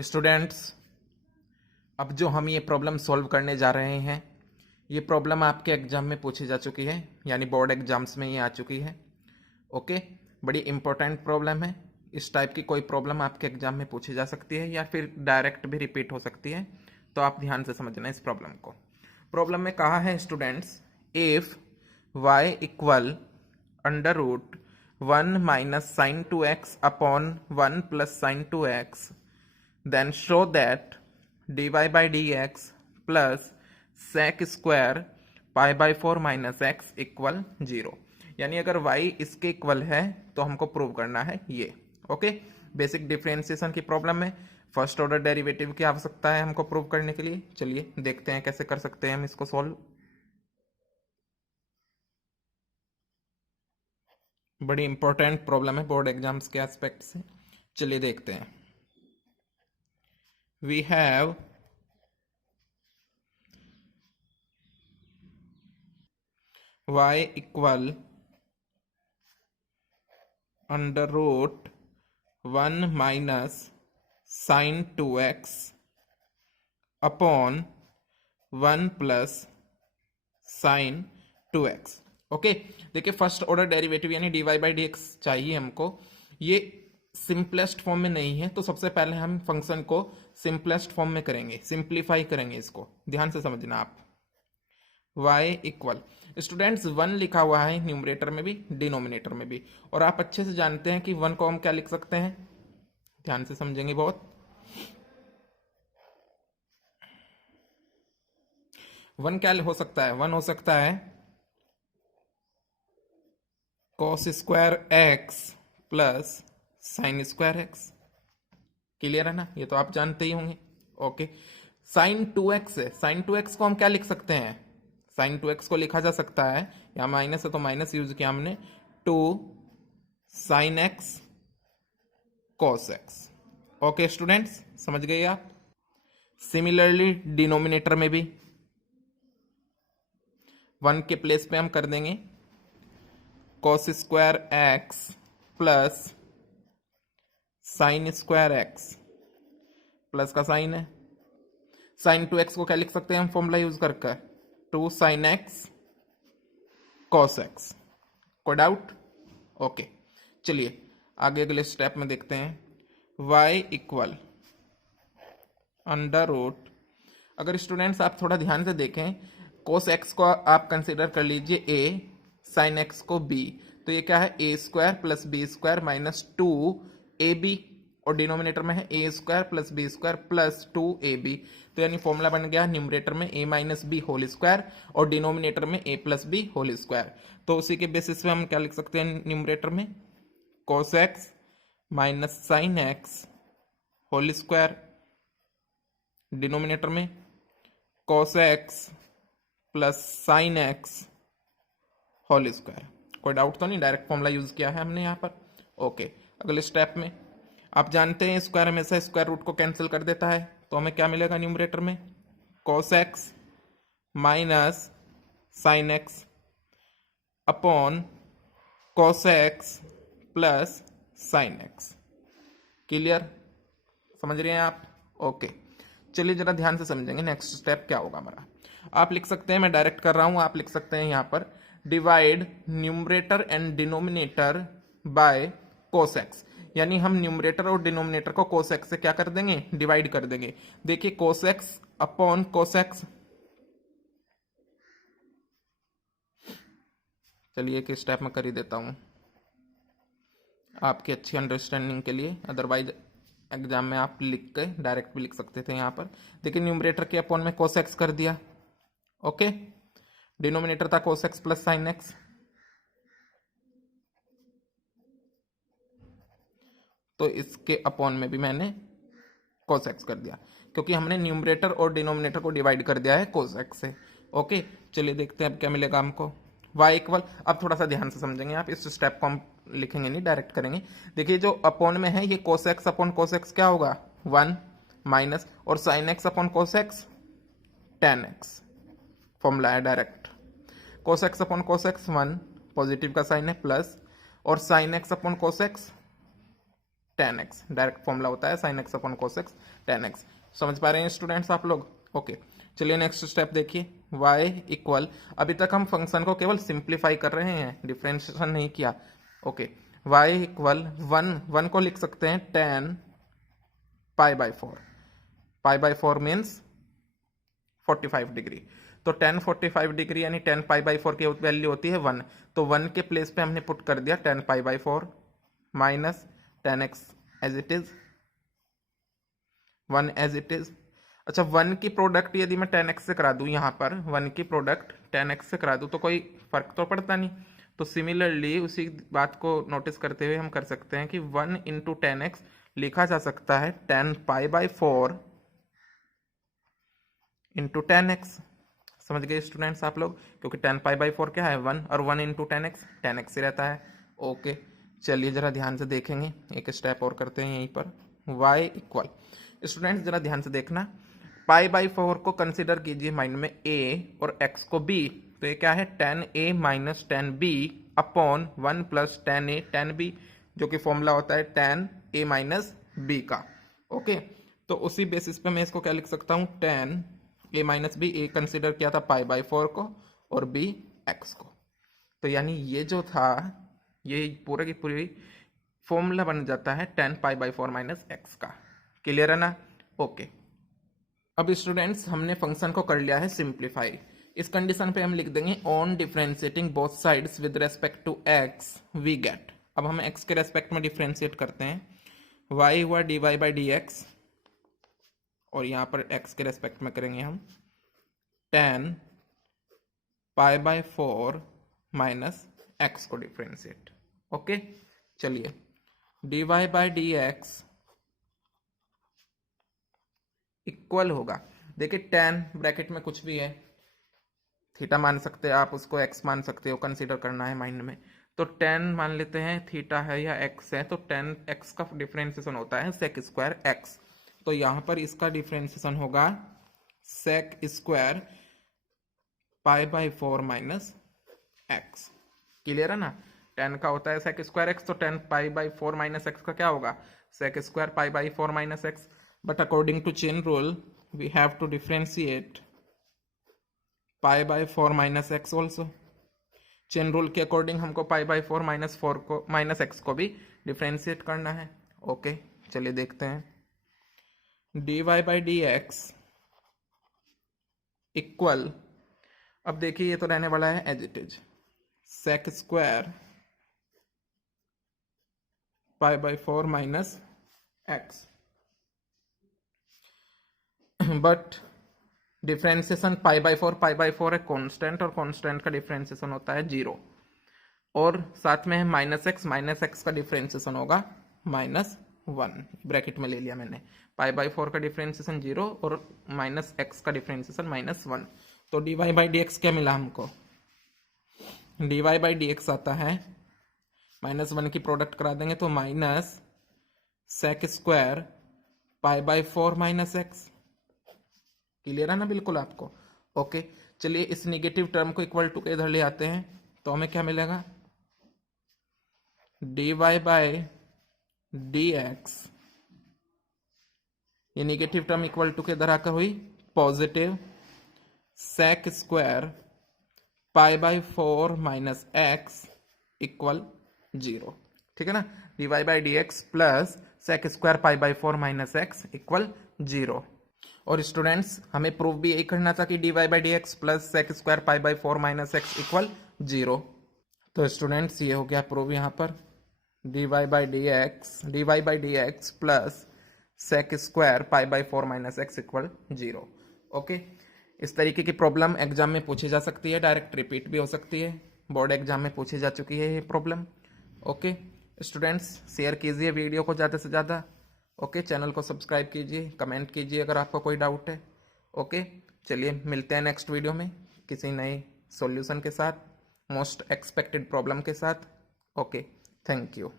Students, अब जो हम ये प्रॉब्लम सॉल्व करने जा रहे हैं, ये प्रॉब्लम आपके एग्जाम में पूछी जा चुकी है, यानी बोर्ड एग्जाम्स में ये आ चुकी है। ओके, बड़ी इंपॉर्टेंट प्रॉब्लम है। इस टाइप की कोई प्रॉब्लम आपके एग्जाम में पूछी जा सकती है या फिर डायरेक्ट भी रिपीट हो सकती है, तो आप ध्यान से समझना इस प्रॉब्लम को। प्रॉब्लम में कहा है students, if y equal under root 1 minus sine 2x upon 1 plus sine 2x, then show that dy by dx plus sec square pi by 4 minus x equal 0। यानी अगर y इसके इक्वल है तो हमको प्रूव करना है ये। ओके, बेसिक डिफरेंशिएशन की प्रॉब्लम में फर्स्ट ऑर्डर डेरिवेटिव की आवश्यकता है हमको प्रूव करने के लिए। चलिए देखते हैं कैसे कर सकते हैं हम इसको सॉल्व। बड़ी इंपॉर्टेंट प्रॉब्लम है बोर्ड एग्जाम्स के एस्पेक्ट से। चलिए देखते हैं। We have y equal under root 1 minus sin 2x upon 1 plus sin 2x। Okay, देखिए फर्स्ट ऑर्डर डेरिवेटिव यानी dy बाई डी एक्स चाहिए हमको। ये सिंपलेस्ट फॉर्म में नहीं है, तो सबसे पहले हम फंक्शन को सिंपलेस्ट फॉर्म में करेंगे, सिंप्लीफाई करेंगे। इसको ध्यान से समझना आप। y इक्वल, स्टूडेंट्स 1 लिखा हुआ है न्यूमरेटर में भी डिनोमिनेटर में भी, और आप अच्छे से जानते हैं कि 1 को हम क्या लिख सकते हैं, ध्यान से समझेंगे बहुत। 1 क्या हो सकता है, 1 हो सकता है cos square x plus sine square x. Clear है ना, ये तो आप जानते ही होंगे। ओके, साइन 2x है, साइन 2x को हम क्या लिख सकते हैं, साइन 2x को लिखा जा सकता है, यहाँ माइनस है तो माइनस यूज किया हमने, 2 sine x cos x। Okay students, समझ गए आप। सिमिलरली डिनोमिनेटर में भी 1 के प्लेस पे हम कर देंगे cos square x plus sine square x, plus का साइन है, साइन 2x को क्या लिख सकते हैं हम फॉर्मूला यूज करके, 2 साइन एक्स कॉस एक्स। कोई डाउट? ओके, चलिए आगे अगले स्टेप में देखते हैं। y इक्वल अंडर रूट, अगर स्टूडेंट्स आप थोड़ा ध्यान से देखें, cos x को आप कंसिडर कर लीजिए a, साइन x को b, तो ये क्या है, a square plus B square minus 2ab, और डिनोमिनेटर में है a square plus B square plus 2ab। तो यानी फॉर्मूला बन गया न्यूमरेटर में a minus B whole square और डिनोमिनेटर में a plus B whole square. तो उसी के बेसिस पे हम क्या लिख सकते हैं न्यूमरेटर में, cos x minus sine x whole square, denominator में cos x plus sine x whole square. कोई डाउट तो नहीं, डायरेक्ट फॉर्मूला यूज किया है हमने यहाँ पर। ओके, अगले स्टेप में आप जानते हैं स्क्वायर हमेशा स्क्वायर रूट को कैंसिल कर देता है, तो हमें क्या मिलेगा न्यूमरेटर में, cos x minus sine x upon cos x plus sine x। Clear, समझ रहे हैं आप? ओके, चलिए जरा ध्यान से समझेंगे नेक्स्ट स्टेप क्या होगा हमारा। आप लिख सकते हैं, मैं डायरेक्ट कर रहा हूं, आप लिख सकते हैं यहाँ पर divide numerator and denominator by cos x, यानी हम न्यूमरेटर और डिनोमिनेटर को cos x से क्या कर देंगे, डिवाइड कर देंगे। देखिए cos x upon cos x, चलिए एक स्टेप में कर ही देता हूं आपकी अच्छी अंडरस्टैंडिंग के लिए, अदरवाइज एग्जाम में आप लिख के डायरेक्ट भी लिख सकते थे। यहाँ पर देखिए न्यूमरेटर के अपॉन में cos x कर दिया, ओके, डिनोमिनेटर था cos x plus sine x, तो इसके अपॉन में भी मैंने cos x कर दिया, क्योंकि हमने न्यूमरेटर और डिनोमिनेटर को डिवाइड कर दिया है cos x से। ओके, चलिए देखते हैं अब क्या मिलेगा हमको। y इक्वल, अब थोड़ा सा ध्यान से समझेंगे आप, इस स्टेप को हम लिखेंगे नहीं, डायरेक्ट करेंगे। देखिए जो अपॉन में है ये cos x upon cos x क्या होगा, 1 माइनस, और sin x upon cos x tan x, formula है direct, cos x upon cos x 1, positive का साइन है, प्लस, और sin x upon cos x tan x, direct formula होता है sin x upon cos x tan x। समझ पा रहे हैं स्टूडेंट्स आप लोग? ओके, चलिए नेक्स्ट स्टेप देखिए। y इक्वल, अभी तक हम फंक्शन को केवल सिंप्लीफाई कर रहे हैं, डिफ्रेंशिएशन नहीं किया। ओके, y इक्वल 1 को लिख सकते हैं tan π/4, π/4 मीन्स 45 डिग्री। तो tan 45 डिग्री यानी tan π/4 की वैल्यू होती है 1, तो 1 के प्लेस पे हमने पुट कर दिया tan π/4 minus tan x as it is, 1 as it is. अच्छा, 1 की प्रोडक्ट यदि मैं tan x से करा दूं, यहाँ पर 1 की प्रोडक्ट tan x से करा दूं तो कोई फर्क तो पड़ता नहीं। तो सिमिलरली उसी बात को नोटिस करते हुए हम कर सकते हैं कि 1 इंटू tan x लिखा जा सकता है tan π/4 इंटू tan x। समझ गए स्टूडेंट्स आप लोग? क्योंकि tan π/4 क्या है 1, और 1 इंटू tan x ही रहता है। ओके, चलिए जरा ध्यान से देखेंगे, एक स्टेप और करते हैं यहीं पर। y इक्वल, स्टूडेंट्स जरा ध्यान से देखना, π/4 को कंसिडर कीजिए माइंड में a और x को b, तो ये क्या है tan a minus tan b upon 1 plus tan a tan b, जो कि फॉर्मूला होता है tan a माइनस b का। ओके, तो उसी बेसिस पे मैं इसको क्या लिख सकता हूँ, tan a minus b, a consider किया था π/4 को और b x को। तो यानी ये जो था, ये पूरा की पूरी फॉर्मूला बन जाता है tan π/4 माइनस x का। क्लियर है ना? ओके, अब स्टूडेंट्स हमने फंक्शन को कर लिया है सिंप्लीफाई। इस कंडीशन पे हम लिख देंगे on differentiating both sides with respect to x we get. अब हम x के रेस्पेक्ट में डिफरेंशिएट करते हैं, y हुआ dy/dx, और यहाँ पर x के रेस्पेक्ट में करेंगे हम tan π/4 माइनस x को डिफरेंशिएट। ओके, चलिए dy/dx इक्वल होगा, देखिए tan ब्रैकेट में कुछ भी है, थीटा मान सकते हैं आप, उसको x मान सकते हो, कंसीडर करना है माइंड में। तो tan मान लेते हैं थीटा है या x है, तो tan x का डिफरेंशिएशन होता है sec स्क्वायर x। तो यहाँ पर इसका डिफरेंशिएशन होगा sec square π/4 minus x। Clear है ना? tan का होता है sec स्क्वायर x, तो tan π/4 माइनस x का क्या होगा, sec square π/4 minus x। But according to chain rule we have to differentiate π/4 minus x also. Chain rule के अकॉर्डिंग हमको π/4 माइनस 4 को माइनस x को भी डिफरेंशिएट करना है। ओके, चलिए देखते हैं, dy/dx इक्वल, अब देखिए ये तो रहने वाला है as it is sec square π/4 minus x, but differentiation π/4 है कांस्टेंट, और कांस्टेंट का डिफरेंशिएशन होता है 0, और साथ में है माइनस x का डिफरेंशिएशन होगा -1, ब्रैकेट में ले लिया मैंने। π/4 का डिफरेंशिएशन 0 और माइनस x का डिफरेंशिएशन -1। तो dy/dx क्या मिला हमको, dy/dx आता है -1 की प्रोडक्ट करा देंगे तो minus sec square π/4 minus x। Clear है ना बिल्कुल आपको? ओके, चलिए इस निगेटिव टर्म को इक्वल टू के इधर ले आते हैं, तो हमें क्या मिलेगा, dy/dx, ये निगेटिव टर्म इक्वल टू के इधर आकर हुई positive sec square π/4 minus x equal 0। ठीक है ना? dy/dx plus sec square π/4 minus x equal 0। और स्टूडेंट्स हमें प्रूव भी यही करना था कि dy/dx plus sec square π/4 minus x equal 0। तो स्टूडेंट्स ये हो गया प्रूव यहाँ पर, dy/dx plus sec square π/4 minus x equal 0। Okay, इस तरीके की प्रॉब्लम एग्जाम में पूछी जा सकती है, डायरेक्ट रिपीट भी हो सकती है, बोर्ड एग्जाम में पूछी जा चुकी है ये प्रॉब्लम। ओके स्टूडेंट्स, शेयर कीजिए वीडियो को ज़्यादा से ज़्यादा। ओके, चैनल को सब्सक्राइब कीजिए, कमेंट कीजिए अगर आपका कोई डाउट है। ओके, चलिए मिलते हैं नेक्स्ट वीडियो में किसी नए सॉल्यूशन के साथ, मोस्ट एक्सपेक्टेड प्रॉब्लम के साथ। Okay, thank you.